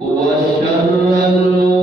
وشر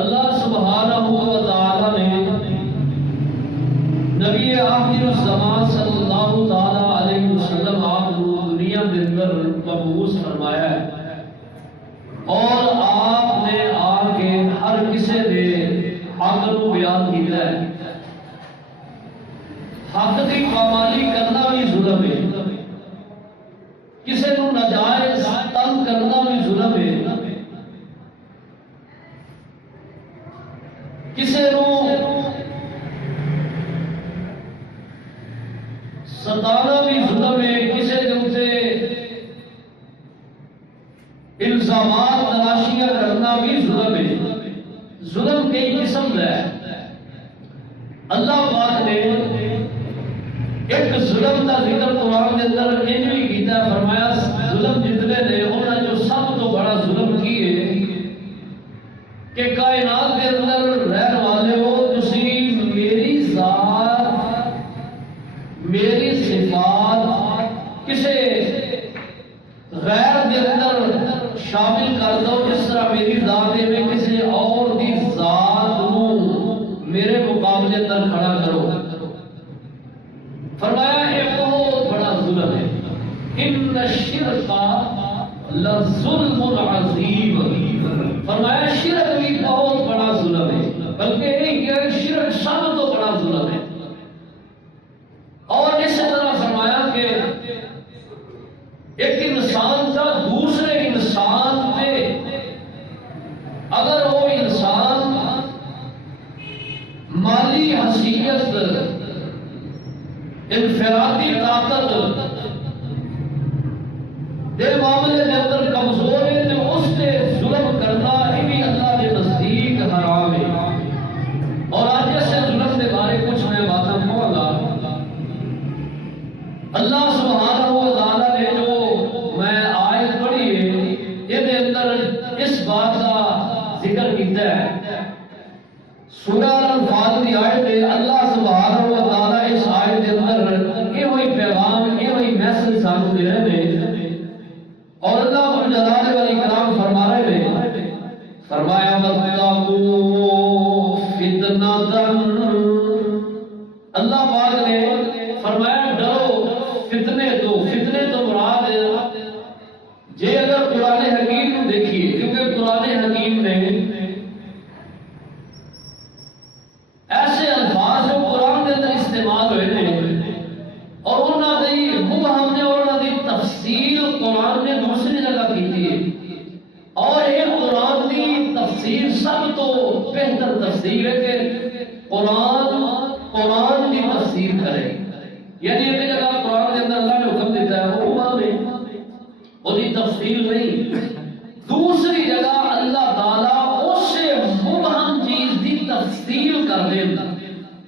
اللہ سبحانہ و تعالی نے نبی آخر الزمان صلی اللہ تعالی علیہ وسلم آپ کو دنیا کے اندر مبعوث فرمایا ہے اور آپ نے آ کے ہر کسی دے حق کو بیان کیا ہے۔ حق کی پامالی کرنا بھی ظلم ہے، کسی کو ناجائز تنگ کرنا بھی ظلم ہے، کسی کو ستانا بھی ظلم ہے، کسی کے اوپر الزامات تلاشیاں کرنا بھی ظلم ہے۔ ظلم کئی قسم ہے۔ اللہ پاک نے ایک ظلم کا ذکر قرآن کے اندر ان بھی کیتا ہے، فرمایا ظلم جتنے نے انہوں نے جو سب تو بڑا ظلم کیے کہ کائنات کے اندر رہن والے ہو تسی میری ذات میری صفات کسے غیر کے اندر شامل کر دو، جس طرح میری ذات ہے میں کسی اور دی ذات کو میرے مقابلے اندر کھڑا کرو۔ فرمایا یہ بہت بڑا ظلم ہے، ان الشرک لظلم عظیم۔ فرمایا شرک بھی بہت بڑا ظلم ہے، بلکہ ایک ہے شرک سب تو بڑا ظلم ہے۔ اور اس طرح فرمایا کہ ایک انسان کا دوسرے انسان پہ اگر وہ انسان مالی حیثیت انفرادی طاقت دے معاملے کے اندر کمزور ہے تو اس سے ظلم کرنا یہ بھی اللہ کے نزدیک حرام ہے۔ اور آج ایسے ظلم کے بارے کچھ میں باتیں کہوں گا۔ اللہ سبحانہ و تعالیٰ نے جو میں آیت پڑھی ہے یہ اندر اس بات کا ذکر کیتا ہے۔ سورہ الانفال کی آیت ہے، اللہ سبحانہ و تعالیٰ اس آیت کے اندر یہ وہی پیغام یہ وہی میسج سانو دے رہے ہیں، اور اللہ جلال والاکرام فرما رہے ہیں، فرمایا وَاتَّقُوا فِتْنَةً۔ اللہ پاک نے فرمایا ڈرو فتنے تو مراد جے اگر قرآن حکیم کو دیکھیے، کیونکہ قرآن حکیم نے ایسے الفاظ جو قرآن کے اندر استعمال ہوئے ہیں اور انہوں نے مبہم نے اور انہوں نے تفسیر قرآن نے دوسری جگہ کی تھی، اور یہ قرآن کی تفسیر سب تو بہتر تفسیر ہے کہ قرآن کی تفسیر کرے۔ یعنی ایک جگہ قرآن کے اندر اللہ نے حکم دیتا ہے وہ مبہم ہے، وہ دی تفسیر نہیں، دوسری جگہ اللہ تعالیٰ اس سے مبہم چیز دی تفسیر کر دے،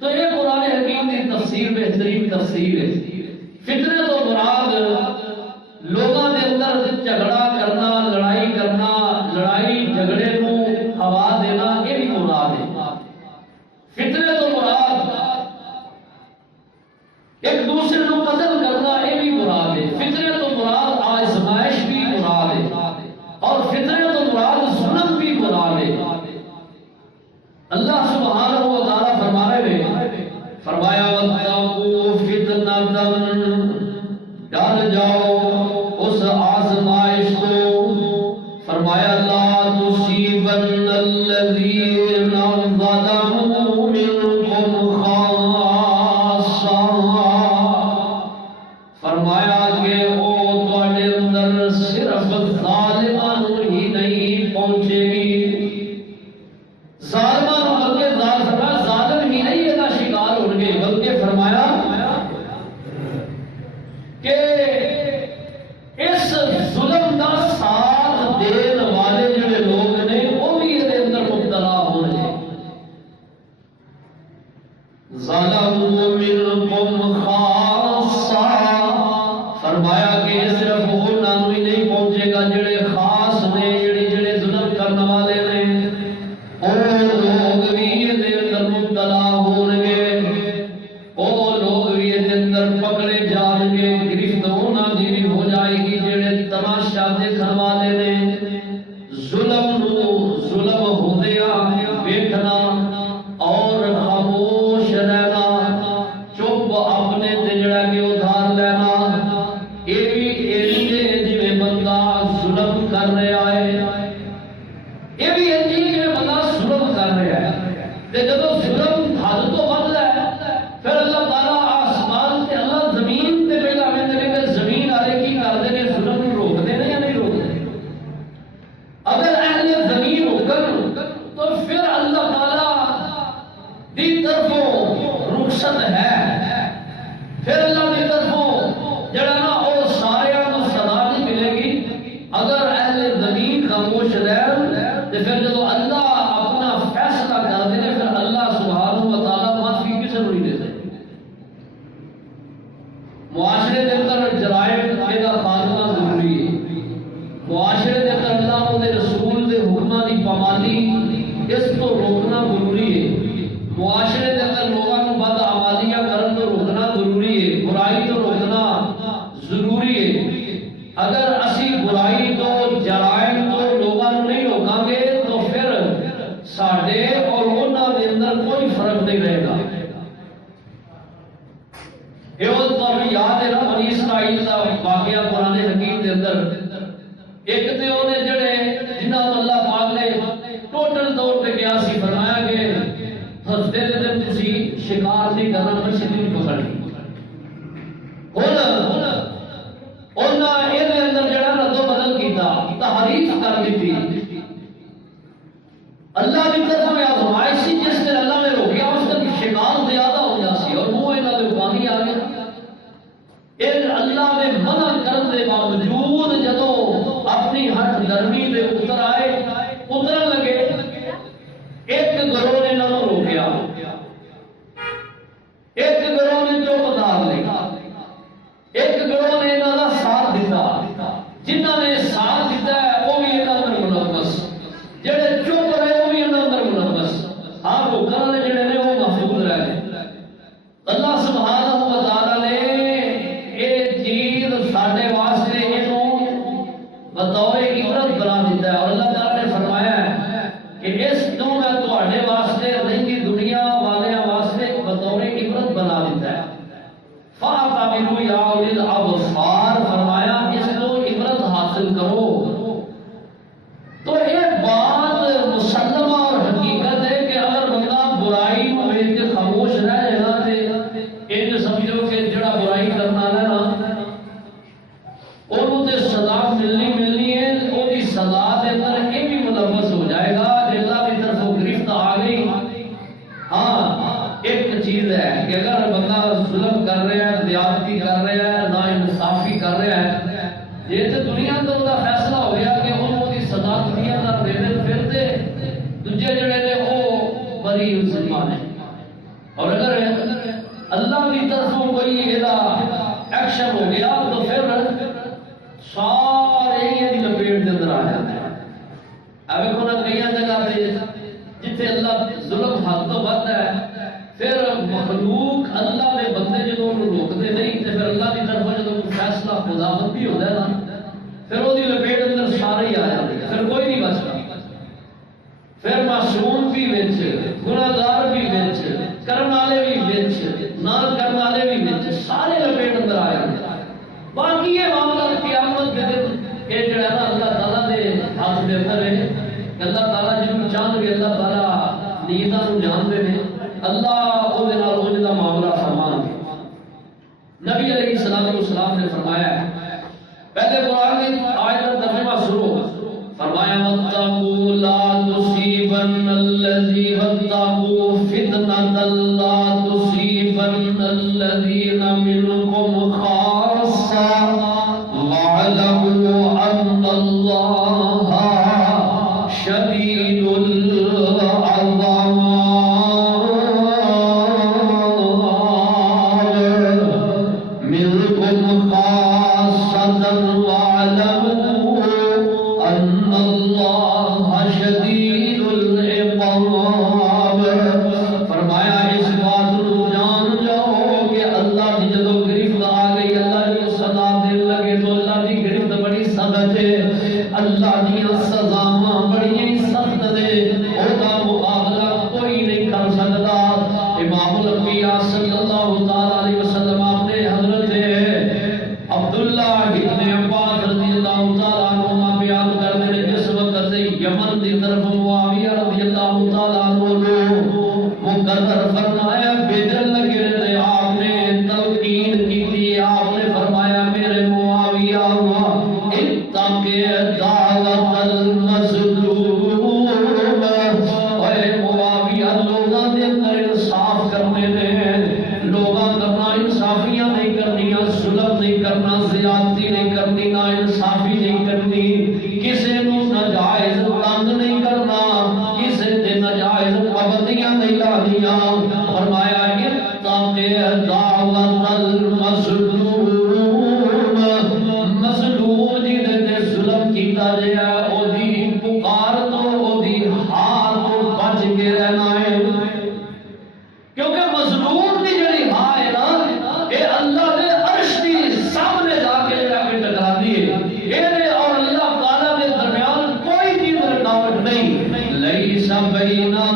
تو یہ قرآن حکیم کی تفسیر بہترین تفسیر ہے۔ فتنہ تو مراد لوگوں کے اندر جھگڑا کرنا، لڑائی کرنا، لڑائی جھگڑے کو ہوا دینا، یہ بھی مراد ہے۔ فتنہ تو مراد ایک دوسرے کو قتل کرنا، یہ بھی مراد ہے۔ فتنہ تو مراد آزمائش بھی مراد ہے، اور فتنہ تو مراد ظلم بھی مراد ہے۔ اللہ سبحانہ و تعالیٰ فرما رہے ہیں، فرمایا وَاتَّقُوا فِتْنَةً یہ بھی ایسی ہے کہ بندہ ظلم کر رہا ہے، تے جب ظلم حد تو بد ہے پھر اللہ تعالیٰ آسمان تے اللہ زمین تے پہلا میں کہ زمین والے کی کرتے ہیں، ظلم نوں روکتے ہیں یا نہیں روکتے؟ اگر اہل زمین روکن تو پھر اللہ تعالیٰ دی طرفوں رخصت ہے، پھر اللہ دی طرفوں جڑا نا وہ سارے کو سزا نہیں ملے گی۔ اگر اہل زمین خاموش رہن تو پھر جب اللہ اپنا فیصلہ کر دے پھر اللہ سبحانہ و تعالیٰ معافی کسی کو نہیں دے سکتے۔ معاشرے کے اندر جرائم کا خاتمہ ضروری ہے، معاشرے کے اندر اللہ و رسول کے حکماں کی پابندی اس کو روکنا ضروری ہے، معاشرے کے اندر لوگوں کو بد آبادیاں کرن تو روکنا ضروری ہے، برائی تو روکنا ضروری ہے۔ اگر اسی برائی تو جرائم تو لوگوں کو نہیں روکاں گے تو پھر ساڈے اور انہاں دے اندر کوئی فرق نہیں رہے گا۔ یہ تو یاد ہے نا بنی اسرائیل کا واقعہ قرآن حکیم کے اندر، ایک تے انہیں جڑے جنہاں کو اللہ پاک نے ٹوٹل طور پہ کیا سی فرمایا کہ ہفتے دے دن تسی شکار نہیں کرنا، مچھلی نہیں پکڑنی۔ انہاں یہ اندر جڑا رد و بدل کیتا، تحریف کر دیتی، اللہ کی طرف میں آزمائش سی جس دن اللہ نے روکیا اس دن شکار زیادہ ہو جاسی اور منہ انہاں دے پانی آ گیا۔ ان اللہ نے منع کرنے کے باوجود جدوں اپنی ہٹ درمی دے اتر آئے، اترن لگے، ایک گروہ نے انہاں کو روکیا، ایک گروہ نے جو پدار لی، ایک گروہ نے انہاں کا ساتھ دیتا، جنہاں نے ساتھ دیتا ہے وہ بھی انہاں اندر ملوث، جڑے چپ رہے وہ بھی انہاں اندر ملوث، ہاں روکن والے جڑے نے وہ محفوظ رہ گئے۔ اللہ سبحانہ و تعالیٰ نے یہ چیز ساڈے واسطے انہوں بطور عبرت بنا دیتا ہے، اور اللہ تعالیٰ نے فرمایا ہے کہ اس کو میں تواڈے واسطے نہیں کی دنیا والے واسطے بطور عبرت بنا دیتا ہے۔ فَاعْتَبِرُوا يَا أُولِي الْأَبْصَارِ، فرمایا اس کو عبرت حاصل کرو۔ تو ایک بات مسلمہ اور حقیقت ہے کہ اگر بندہ برائی کو دیکھ کے خاموش رہ جانا تے یہ سمجھو کہ جڑا برائی کرنا ہے نا انہوں تے سزا ملنی ہے، وہ دی سزا دے اندر یہ بھی ملوث ہو جائے گا کہ اللہ کی طرف گرفت آ گئی۔ ہاں ایک چیز ہے کہ اگر بندہ ظلم کر رہا ہے، زیادتی کر رہا ہے، نا انصافی کر رہا ہے، یہ تو دنیا تو وہ فیصلہ ہو گیا کہ انہوں دی سزا دنیا کا دے دے پھر دے دوجے جڑے نے وہ بری مسلمان ہیں۔ اور اگر اللہ کی طرفوں کوئی ایکشن ہو گیا تو پھر سارے یہ لپیٹ کے اندر آ جاتے ہیں۔ اب کو کئی جگہ پہ جتنے اللہ ظلم حد تو بد ہے پھر مخلوق اللہ کے بندے جدوں روکتے نہیں تو پھر اللہ کی طرف جدوں فیصلہ خدا بندی ہوتا ہے نا پھر وہ لپیٹ اندر سارے ہی آ جاتے ہیں، پھر کوئی نہیں بچتا، پھر معصوم بھی وچ، گناہگار بھی وچ، کرن والے بھی وچ، نہ کرن والے بھی وچ، سارے لپیٹ اندر آ جاتے ہیں۔ باقی یہ معاملہ قیامت کے دن یہ جڑا ہے نا اللہ تعالیٰ دے ہاتھ دے اندر ہے کہ اللہ تعالیٰ جنوں چاہن گے اللہ تعالیٰ نیتاں نوں جانتے ہیں، اللہ وہ دے نال وہ جدا معاملہ فرمان گے۔ نبی علیہ السلام نے فرمایا ہے، پہلے قرآن کی آیت کا ترجمہ شروع فرمایا وَاتَّقُوا لَا تُصِيبَنَّ الَّذِينَ اتَّقَوْا فِتْنَةً لَا تُصِيبَنَّ الَّذِينَ مِنكُمْ خَاصَّةً وَاعْلَمُوا أَنَّ اللَّهَ شَدِيدُ الْعَقَابِ۔ مِنكُمْ خَاصَّةً وَاعْلَمُوا أَنَّ اللَّهَ شَدِيدُ الْعِقَابِ۔ فرمایا اس بات کو جان جاؤ کہ اللہ کی جدوں گرفت آ گئی، اللہ کی سزا دے لگے تو اللہ کی گرفت بڑی سخت ہے، اللہ کی سزاواں بڑی سخت ہے، اس کا مقابلہ کوئی نہیں کر سکتا۔ امام الانبیاء صلی اللہ تعالی علیہ وسلم اپنے حضرت عبداللہ ابن عباس رضی اللہ تعالیٰ عنہ بیان کرتے ہیں جس وقت سے یمن کی طرف معاویہ رضی اللہ تعالیٰ عنہ مقرر فرمایا بھیجن لگے تھے، آپ نے تلقین کی تھی، آپ نے فرمایا میرے معاویہ اتق دعوت المظلوم، اے معاویہ لوگاں دے اندر انصاف کرنے نے، لوگاں کرنا انصافیاں نہیں کرنیاں، ظلم نہیں کرنا، زیادتی نہیں کرنی، نا انصافی نہیں کرنی، کسی نو ناجائز تنگ نہیں کرنا، کسی تے ناجائز پابندیاں نہیں لانیاں۔ فرمایا اتق دعوت المظلوم، مظلوم جی دے ظلم کیتا جائے او دی پکار تو او دی ہار تو بچ کے رہنا ہے، کیونکہ مظلوم دی جڑی ہاں ہے نا اے اللہ دے عرش دی سامنے جا کے جڑا کے ٹکراندی ہے، اے اور اللہ تعالیٰ دے درمیان کوئی چیز رکاوٹ نہیں، لیس بیننا،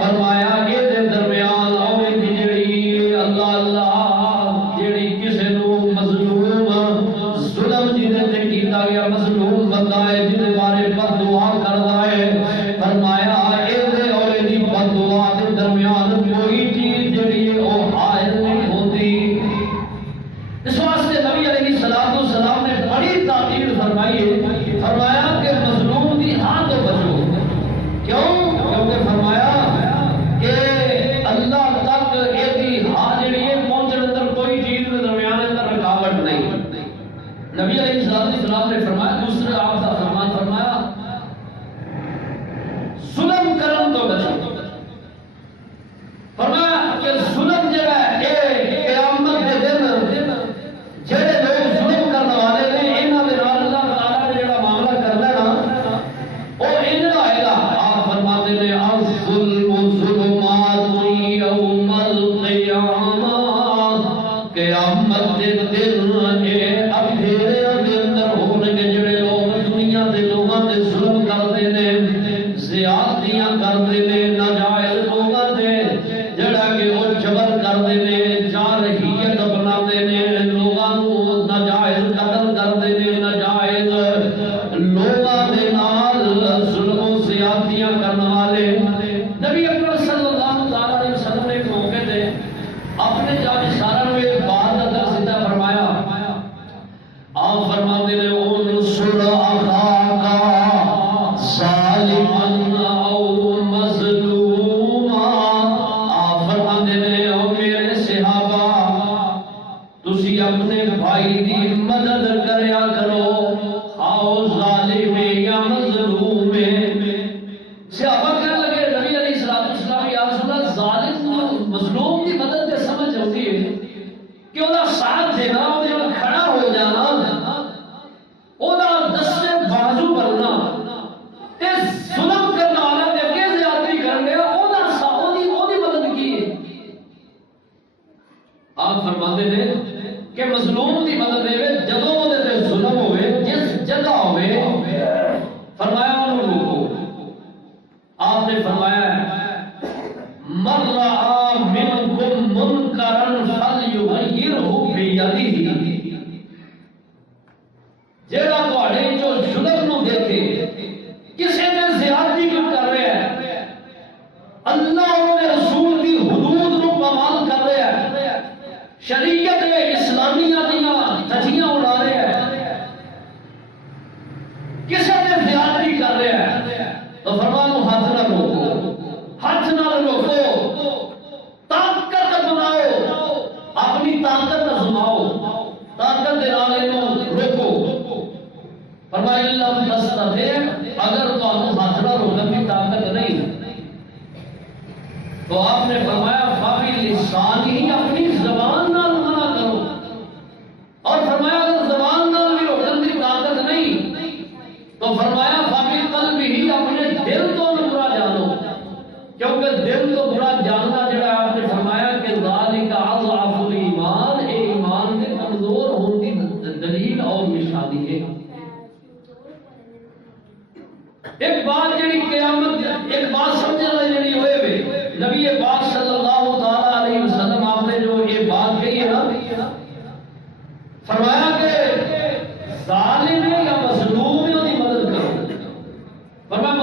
فرمایا اے دے درمیان اور دی جڑی اللہ جڑی کسے نو مظلوم ظلم جی دے تے کیتا گیا مظلوم بندہ ہے جے بارے بد دعا کردا ہے، فرمایا اے دے اور دی بد دعا دے درمیان کوئی چیز جڑی ہے او حائل نہیں ہوتی۔ اس واسطے نبی علیہ السلام نے بڑی تاکید فرمائی ہے، فرمایا کہ مظلوم دی ہاں تو بچو، کیوں؟ کیونکہ فرمایا کہ اللہ تک اے دی ہاں جڑی ہے پہنچن اندر کوئی چیز کے درمیان اندر رکاوٹ نہیں۔ نبی علیہ السلام نے فرمایا، دوسرے آپ کا فرمان فرمایا ظلم کرن تو بچو، فرمایا کہ ظلم جڑا ہے اے قیامت کے دن جڑے لوگ ظلم کرنے والے نے انہاں دے نال اللہ تعالیٰ نے جڑا معاملہ کرنا ہے نا او انہاں آئے گا۔ آپ فرماتے ہیں الظلم ظلمات یوم القیامہ، قیامت کے دن اے اندھیرے دے اندر ہونے کے جڑے لوگ دنیا دے لوگاں دے ظلم کرتے نے، زیادتیاں کرتے نے، ناجائز لوگاں دے جڑا کہ وہ جبر کرتے نے، جارحیت بناتے نے، لوگاں نو ناجائز قتل کرتے نے، ناجائز لوگاں دے نال ظلم و زیادتیاں کرنے والے۔ نبی اکرم صلی اللہ علیہ وسلم نے ایک موقع تے اپنے جان سارا میں بات کا درس دیتا فرمایا، آپ فرماتے ہیں انصر اخاک ظالما او مظلوما، آپ فرماتے ہیں او میرے صحابہ تسی اپنے بھائی دی مدد کریا کرو، آؤ ظالم یا مظلوم ہے۔ صحابہ کہنے لگے نبی علیہ السلام یا رسول اللہ ظالم مظلوم کی مدد سے سمجھ ہوتی ہے کہ وہ ساتھ دینا، وہ کھڑا ہو جانا، وہ دستے بازو بننا، ظلم کرنا والا کے اگے زیادتی کر لیا، وہ مدد کی ہے۔ آپ فرماتے ہیں کہ مظلوم کی مدد دے جدوں وہ ظلم ہوئے جس جگہ ہوئے، فرمایا انہوں روکو۔ آپ نے فرمایا من رأى منكم منکرا فلیغیرہ بیدہ، جیڑا تواڈے جو ظلم نو دیکھے، کسی نے زیادتی کیوں کر رہے ہیں، اللہ اور رسول کی حدود نو پامال کر رہے ہیں، شریعت اسلامیہ دیاں دھجیاں اڑا رہے ہیں، کسی نے زیادتی کر رہے ہیں، تو فرمایا ہاتھ نہ روکو، ہاتھ نہ روکو، طاقت بناؤ، اپنی طاقت آزماؤ، طاقت دے نال اینو روکو۔ فرمایا اللہ تستطیع، اگر تو ہاتھ نہ روکن کی طاقت نہیں تو آپ نے فرمایا فبی لسان ہی، اپنی زبان نال منع کرو، اور فرمایا اگر زبان نال بھی روکن کی طاقت نہیں تو فرمایا فبی قلب ہی، اپنے دل تو برا جانو، کیونکہ دل تو برا جاننا جڑا آپ نے فرمایا کہ ذالک اضعف الایمان، اے ایمان کے کمزور ہونے کی دلیل اور نشانی ہے۔ ایک بات جڑی قیامت، ایک بات سمجھنے والی جڑی ہوئے ہوئے نبی پاک صلی اللہ تعالی علیہ وسلم آپ نے جو یہ بات کہی ہے نا، فرمایا کہ ظالم یا مظلوم ہے، اس کی مدد کرو، فرمایا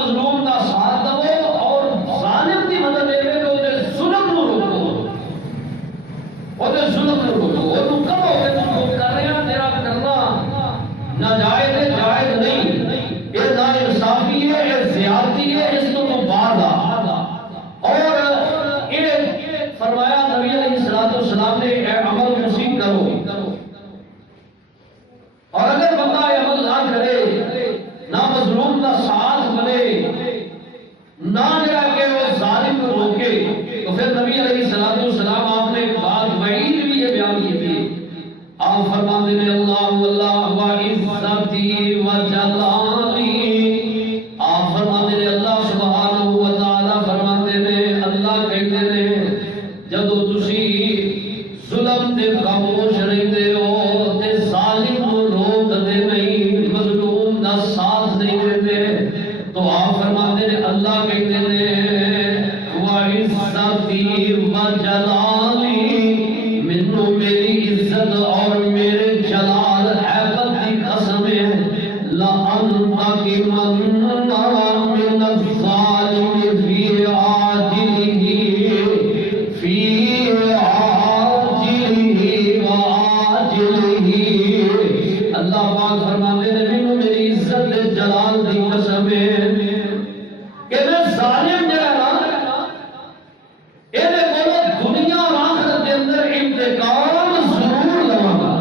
اللہ کہتے ہیں وعزتی وجلالی، منو میری عزت اور میرے جلال حیبت کی قسم ہے، لَأَنْتَقِمَنَّ مِنَ الظَّالِمِ فِي عَاجِلِهِ وَآجِلِهِ۔ اللہ پاک فرماتے ہیں منو میری عزت جلال کی قسم ہے کہ میں ظالم جڑا نا اے دنیا اور آخرت کے اندر انتقام ضرور لواں گا۔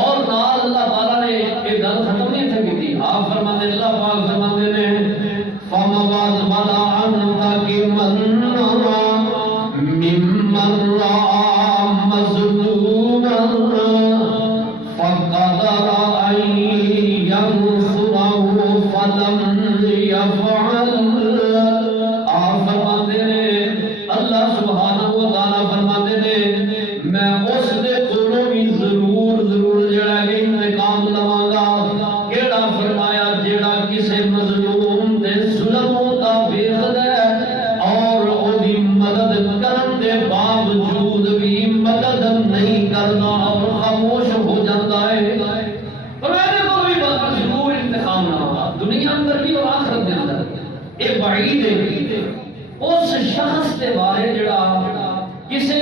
اور نال اللہ تعالیٰ نے یہ گل ختم نہیں تھا کی تھی، آپ فرماتے ہیں، اللہ پاک فرماتے ہیں فَمَوَدْ وَلَا أَنْتَقِمَنَّ مِمَّنْ رَأَى مَظْلُومًا فَقَدَرَ أَنْ يَنْصُرَهُ فَلَمْ يَفْعَلْ۔ آپ فرماتے ہیں، اللہ سبحانہ و تعالیٰ فرماتے ہیں میں اس دے کولوں بھی ضرور جڑا کہ انتقام لواں گا۔ کیڑا فرمایا؟ جڑا کسے مظلوم دے ظلم ہوتا ویکھدا ہے اور اودی مدد کرن دے باوجود بھی مدد نہیں کرنا اور خاموش ہو جاتا ہے، پر میرے کو بھی ضرور انتقام لواں، دنیا اندر بھی اور آخرت کے اندر۔ یہ بعید ہے اس شخص کے بارے جڑا کسے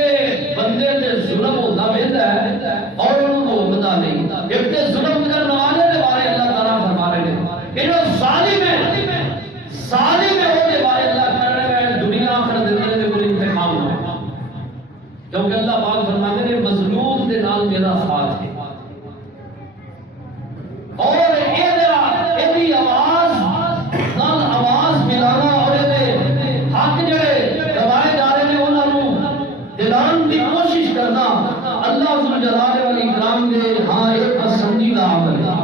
بندے تے ظلم ہوتا ویندا ہے اور انہوں بھوکدا نہیں۔ ایک تے ظلم کرنے والے کے بارے اللہ تعالیٰ فرما رہے ہیں کہ جو ظالم ہے وہ کے بارے اللہ کہہ رہے ہیں دنیا آخرت کے اندر کوئی انتقام نہ ہو، کیونکہ اللہ پاک فرماتے ہیں مظلوم دے نال میرا ساتھ ہے۔ اور ایدی آواز نال آواز ملانا اور ایدے حق جڑے دبائے جا رہے ہیں انہاں نوں دلان دی کوشش کرنا اللہ ذوالجلال والاکرام دے ہاں ایک پسندیدہ عمل ہے۔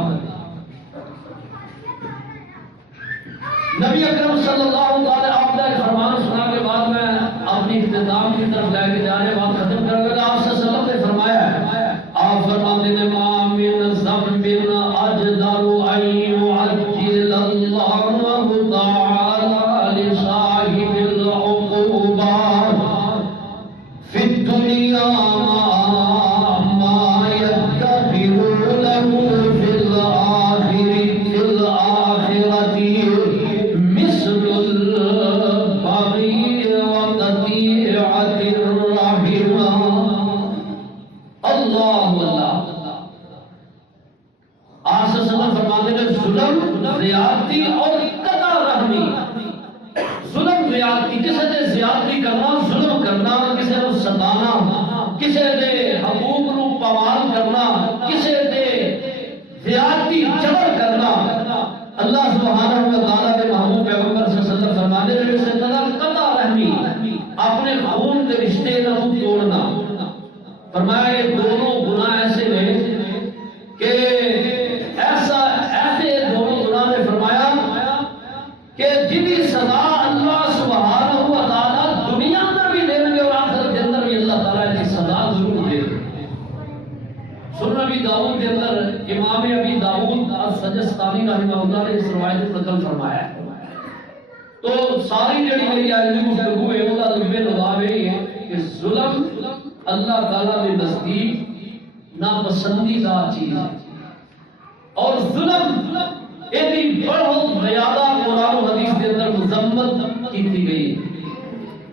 نبی اکرم صلی اللہ علیہ وسلم کا فرمان سنا کے بعد میں اپنی اختتام کی طرف لے کے جانے بات ختم کروں گا۔ آپ صلی اللہ علیہ وسلم نے فرمایا ہے، آپ فرماتے ہیں ما من ذنب اجدر ان يعجل اللہ تعالی لصاحب العقوبات فی الدنیا ما يدخر له فی الآخرة مثل البغي وقطيعة الرحم۔ اللہ آپ سے سبب فرماتے ہیں ظلم، زیادتی اور قطع رحمی۔ ظلم زیادتی، کسی نے زیادتی کرنا، ظلم کرنا، کسی نے ستانا، کسی نے حقوق کو پامال کرنا، کسی نے زیادتی جبر کرنا۔ اللہ سبحانہ و تعالیٰ کے محبوب پیغمبر صلی اللہ علیہ وسلم فرماتے ہیں اس سے قطع رحمی، اپنے خون کے رشتے نہ توڑنا۔ فرمایا یہ دونوں گناہ ایسے ہیں کہ ایسے دونوں گناہ نے فرمایا کہ جنہی سزا اللہ سبحانہ و تعالیٰ دنیا اندر بھی دیں گے اور آخرت کے اندر بھی اللہ تعالیٰ کی سزا ضرور دے گا۔ سنن ابی داؤد کے اندر امام ابی داؤد السجستانی رحمہ اللہ نے اس روایت کو نقل فرمایا ہے۔ تو ساری جڑی میری آج کی گفتگو ہے وہ لب لباب ہے کہ ظلم اللہ تعالیٰ کے نزدیک ناپسندیدہ چیز ہے، اور ظلم ایسی بہت زیادہ قرآن و حدیث کے اندر مذمت کی گئی ہے،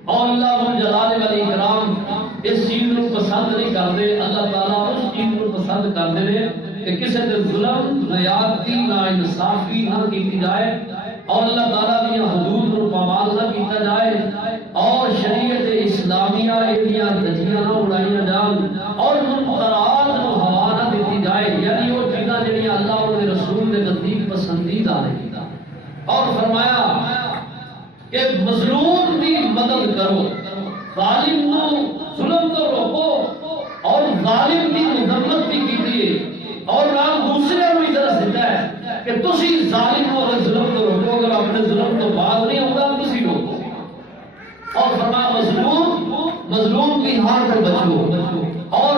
اور اللہ جلال والاکرام اس چیز کو پسند نہیں کرتے۔ اللہ تعالیٰ اس چیز کو پسند کرتے ہیں کہ کسی نے ظلم، زیادتی، ناانصافی نہ کی جائے، اور اللہ تعالیٰ کی حدود کو پامال نہ کیتا جائے، اور شریعت اسلامیہ ایلیاں دجیاں نہ اڑائیاں جان، اور منکرات کو ہوا نہ دیتی جائے، یعنی وہ چیزاں جڑیاں اللہ اور رسول کے نزدیک پسندیدہ نہیں۔ اور فرمایا کہ مظلوم کی مدد کرو، ظالم کو ظلم تو روکو، اور ظالم کی مذمت بھی کیتی ہے، اور آپ دوسرے کو درس دیتا ہے کہ تسی ظالم کو اگر ظلم تو روکو، اگر اپنے ظلم تو باز نہیں ہوگا تسی روکو۔ اور فرمایا مظلوم کی ہار پر بچو، اور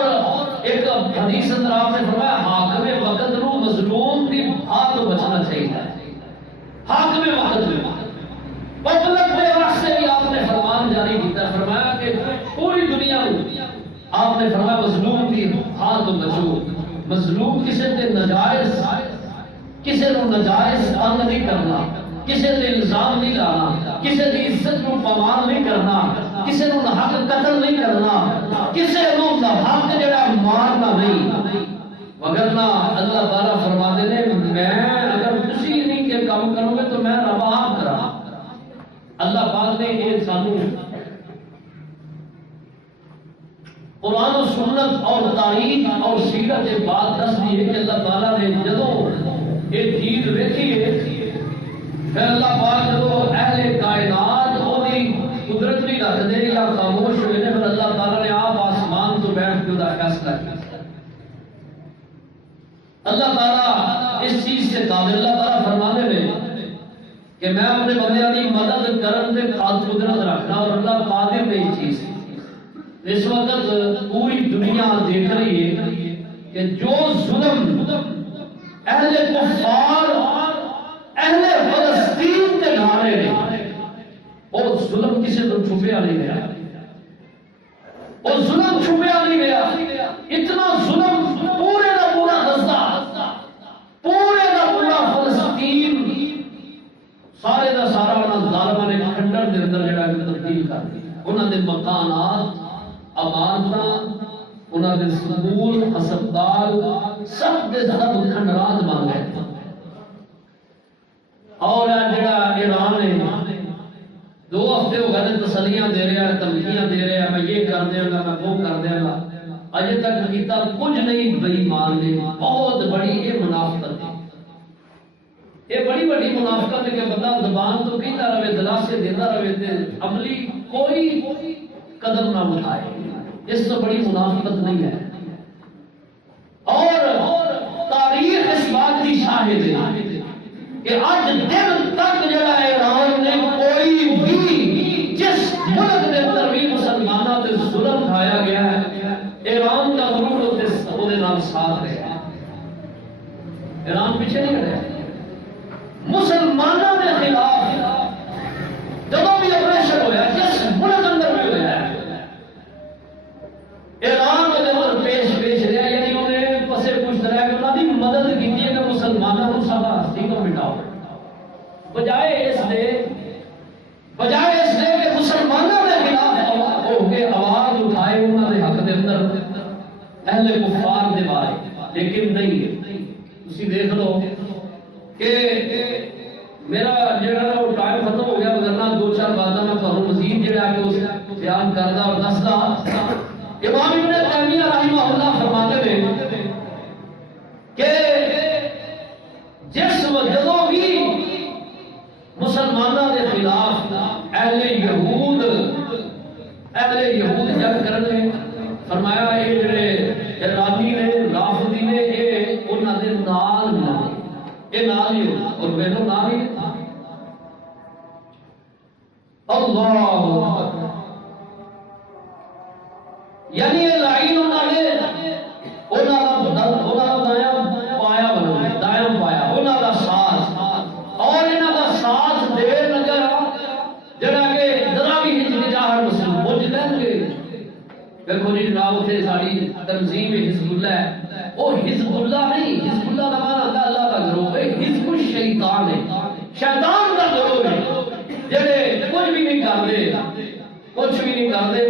ایک حدیث اندر آپ نے فرمایا حاکم وقت نو مظلوم کی ہاتھ تو بچنا چاہیے۔ فرمایا کہ پوری دنیا میں آپ نے فرمایا مظلوم کی ہاتھ تو بچو، مظلوم کسی تے نجائز کسی نو نجائز تنگ نہیں کرنا، کسی تے الزام نہیں لانا، کسی دی عزت نو پامال نہیں کرنا، کسی نو حق قتل نہیں کرنا، کسی نو حق جڑا مارنا نہیں، وگرنہ اللہ تعالیٰ فرماتے ہیں میں اگر تسی نہیں کے کام کرو گے تو میں رب آپ کرا۔ اللہ پاک نے یہ سانو قرآن و سنت اور تاریخ اور سیرت کے بعد دس دی ہے کہ اللہ تعالیٰ نے جدوں یہ چیز ویکھی ہے پھر اللہ پاک جدوں اہل کائنات وہی قدرت بھی رکھ دے یا خاموش ہوئے نے، پھر اللہ تعالیٰ نے آپ آسمان تو بیٹھ کے دا فیصلہ کیا۔ اللہ تعالیٰ اس چیز سے قادر، اللہ تعالیٰ فرمانے میں کہ میں اپنے بندیاں دی مدد کرن تے قدرت رکھنا، اور اللہ قادر نے یہ چیز اس وقت پوری دنیا دیکھ رہی ہے کہ جو ظلم اہل کفار اہل فلسطین کے ڈھارے نے، وہ ظلم کسی کو چھپیا نہیں گیا، وہ ظلم چھپیا نہیں گیا، اتنا ظلم پورے کا پورا غزہ، پورے کا پورا فلسطین، سارے دا سارا انہاں ظالماں نے کھنڈر دے اندر جڑا تبدیل کر دیا، انہاں دے مکانات، امانتاں، انہاں دے سکول، ہسپتال سب دے سب کھنڈرات بن گئے۔ اور جڑا ایران ہے 2 ہفتے ہو گئے تسلیاں دے رہا ہے، دھمکیاں دے رہا ہے، میں یہ کر دیا گا، میں وہ کر دیا گا، اجے تک کیتا کچھ نہیں، بے ایمان نے بہت بڑی یہ منافقت ہے، یہ بڑی بڑی منافقت ہے کہ بندہ زبان تو کہتا رہے، دلاسے دیتا رہے تے عملی کوئی قدم نہ اٹھائے، اس سے بڑی منافقت نہیں ہے۔ اور تاریخ اس بات کی شاہد ہے کہ آج دن تک جڑا ایران نے کوئی بھی جس ملک کے اندر بھی مسلمانوں تے ظلم ڈھایا گیا ہے، ایران کا ضرور وہ نام ساتھ رہا ہے، ایران پیچھے نہیں رہا۔ مسلمانوں کے خلاف جب بھی آپریشن ہوا، جس ملک اندر بھی ہوا، ایران کے اندر پیش رہا، یعنی انہیں پسے پوچھ رہا ہے کہ انہوں نے مدد کی ہے کہ مسلمانوں کو سب ہستی کو مٹاؤ، بجائے اس نے کہ مسلمانوں کے خلاف ہو کے آواز اٹھائے انہوں نے حق کے اندر اہل کفار دے بارے، لیکن نہیں۔ اسی دیکھ لو کہ میرا جڑا وہ ٹائم ختم ہو گیا، وگرنہ 2-4 باتیں میں تھانوں مزید جڑا کہ اس بیان کردا اور دسدا۔ امام ابن تیمیہ رحمہ اللہ فرماتے ہیں کہ جس جدوں بھی مسلمانوں کے خلاف اہل یہود جنگ کرنے، فرمایا یہ جڑے ایرانی نے، رافضی نے، یہ انہاں دے نال ملے، یہ نال ہی اور میرے نال ہی اللہ اکبر، یعنی یہ لائن انہوں نے دایاں پایا، دایاں پایا انہوں کا ساتھ، اور انہوں کا ساتھ دے نگر جڑا کہ ذرا بھی ہچکچاہٹ مسلم ہو جائیں گے۔ دیکھو جی جناب اتنے ساری تنظیم حزب اللہ ہے، وہ حزب اللہ نہیں، حزب اللہ کا معنی ہوتا ہے اللہ کا گروہ ہے، حزب الشیطان ہے، شیطان کا گروہ ہے، جڑے کچھ بھی نہیں کرتے،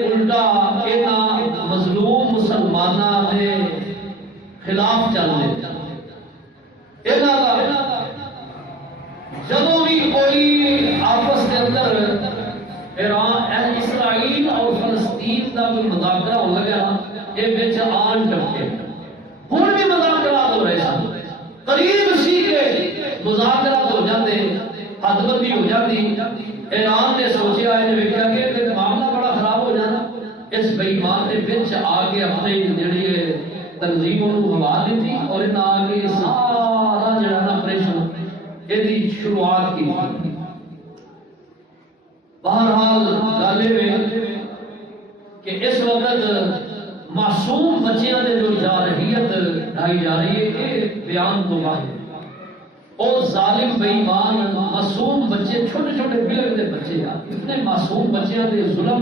الٹا انہاں مظلوم مسلماناں دے خلاف چل رہے۔ انہاں دا جدوں بھی کوئی آپس کے اندر ایران، اسرائیل اور فلسطین کا کوئی مذاکرہ ہو گیا، یہ بچ آن ٹپکے، ہن بھی مذاکرات ہو رہے سن، قریب سی کے مذاکرات ہو جاتے، حد بندی ہو جاتی۔ ایران نے سوچا، ویکھیا کہ معاملہ بڑا خراب ہو جانا، اس بے ایمان نے بچ آ کے اپنی جڑی تنظیموں کو ہوا دیتی، اور انہاں آ کے سارا جڑا نا آپریشن یہ شروعات کی تھی۔ بہرحال گالے میں کہ اس وقت معصوم بچیاں دے جو جارحیت ڈھائی جا رہی ہے، یہ بیان تو واحد اور ظالم بے ایمان معصوم بچے، چھوٹے چھوٹے بلک دے بچے، اتنے معصوم بچیاں دے ظلم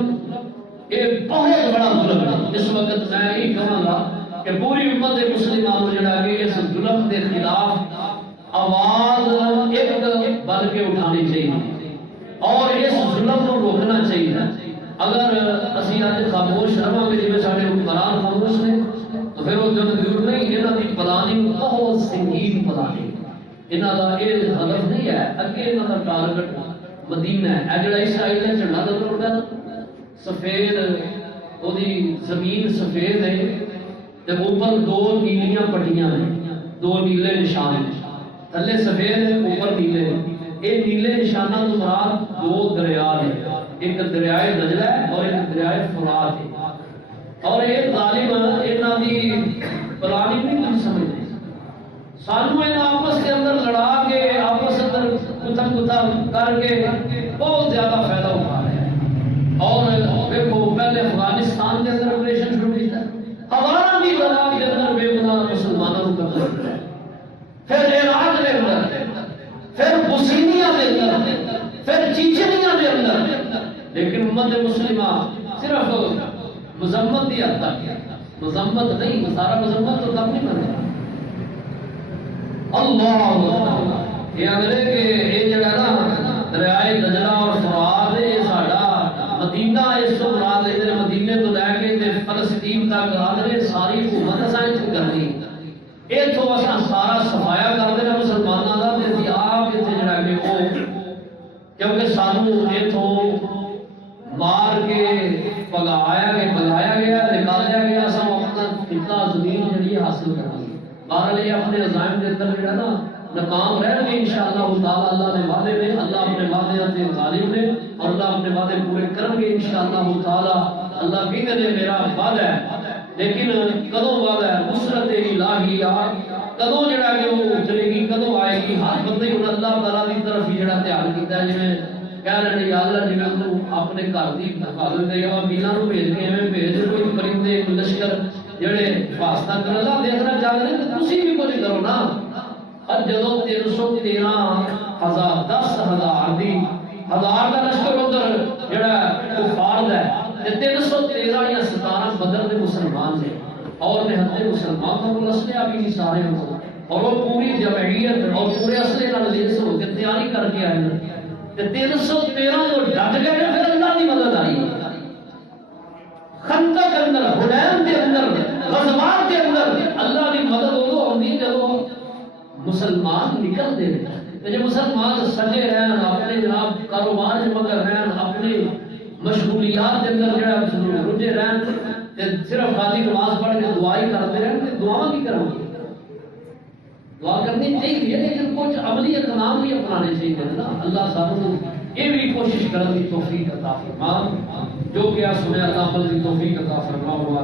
یہ بہت بڑا ظلم ہے۔ اس وقت میں یہ کہوں گا کہ پوری امت مسلمانوں جڑا کہ اس ظلم کے خلاف آواز ایک بن کے اٹھانی چاہیے اور اس ظلم کو روکنا چاہیے۔ اگر اسی آج خاموش رہاں گے جی سارے حکمران خاموش نے تو پھر وہ دن دور نہیں، یہاں کی پلاننگ بہت سنگین پلاننگ، یہاں کا یہ ہدف نہیں ہے، اگے یہاں کا ٹارگٹ مدینہ ہے۔ اے جڑا اسرائیل نے جھنڈا نظر اٹھا سفید، وہ زمین سفید ہے تے اوپر دو نیلیاں پٹیاں ہیں، دو نیلے نشان ہیں، تھلے سفید ہے اوپر نیلے۔ یہ نیلے نشانہ تو مراد دو دریا ہیں، ایک دریائے دجلہ ہے اور ایک دریائے فرات ہے۔ اور یہ ظالم انہاں دی پلاننگ نہیں کچھ سمجھتے، سانو آپس کے اندر لڑا کے آپس اندر کتم کتم کر کے بہت زیادہ فائدہ اٹھا رہے ہیں۔ اور دیکھو پہلے افغانستان کے اندر آپریشن شروع کیا، ہمارا بھی بنا کے اندر بے گناہ مسلمانوں کو قتل کیا، پھر عراق کے اندر، پھر بوسنیا کے اندر، پھر چیچنیا کے اندر، لیکن امت مسلمہ صرف مذمت دی حد تک، مذمت نہیں، سارا مذمت تو تب نہیں بنے۔ اللہ یہ اگلے کہ یہ جگہ نا دریائے دجلہ اور فرات یہ ساڈا مدینہ، اس کو مراد لے مدینے تو لے کے تے فلسطین تک آدھے ساری حکومت سائنس کرنی، یہ تو اصا سارا صفایا کرتے ہیں مسلمانوں کا تے آپ اتنے جڑا کہ وہ کیونکہ سانو اتوں مار کے پگایا گیا نکالیا گیا، سب اپنا کتنا زمین جڑی حاصل کرنی۔ بہرحال یہ اپنے عزائم کے اندر جو ہے نا ناکام رہن گے انشاءاللہ تعالی۔ اللہ نے وعدے میں، اللہ اپنے وعدے سے غالب نے اور اللہ اپنے وعدے پورے کریں گے انشاءاللہ تعالی۔ اللہ بھی نے میرا وعدہ ہے، لیکن کدوں وعدہ ہے؟ نصرت الہی کدوں جڑا کہ وہ چلے گی، کدوں آئے گی؟ ہر بندے کو اللہ تعالی کی طرف ہی جڑا دھیان کیتا ہے، جویں کہہ رہے ہیں یا اللہ جی تو اپنے گھر کی حفاظت ہے یا مینا نو بھیج کے ایویں بھیج کوئی پرندے لشکر جڑے حفاظت کر اللہ دیکھنا چاہتے ہیں تو تسی بھی کچھ کرو نا۔ اور جدو 313,000 10,000 دی ہزار کا لشکر ادھر جڑا کفار ہے تے 313 یا 17 بدر دے مسلمان نے اور نہتے مسلمان کو اسلحہ بھی نہیں سارے ہو اور وہ پوری جمعیت اور پورے اسلحے نال لیس ہو کے تیاری کر کے آئے تے 313 جو ڈٹ گئے پھر اللہ کی مدد آئی۔ خندق کے اندر، حنین کے اندر، غزوات کے اندر اللہ کی مدد ادو آتی جب مسلمان نکلتے ہیں۔ جب مسلمان سجے رہن، اپنے جناب کاروبار مگر رہن، اپنی مشغولیات کے اندر جڑا رجے رہن، صرف خالی نماز پڑھ کے دعائی کرتے رہن، دعا بھی کریں گے، دعا کرنی چاہیے لیکن کچھ عملی اقدام بھی اپنانے چاہیے نا۔ اللہ سانو یہ بھی کوشش کرنے کی توفیق عطا فرما، جو کیا سنے اللہ عمل کی توفیق عطا فرما۔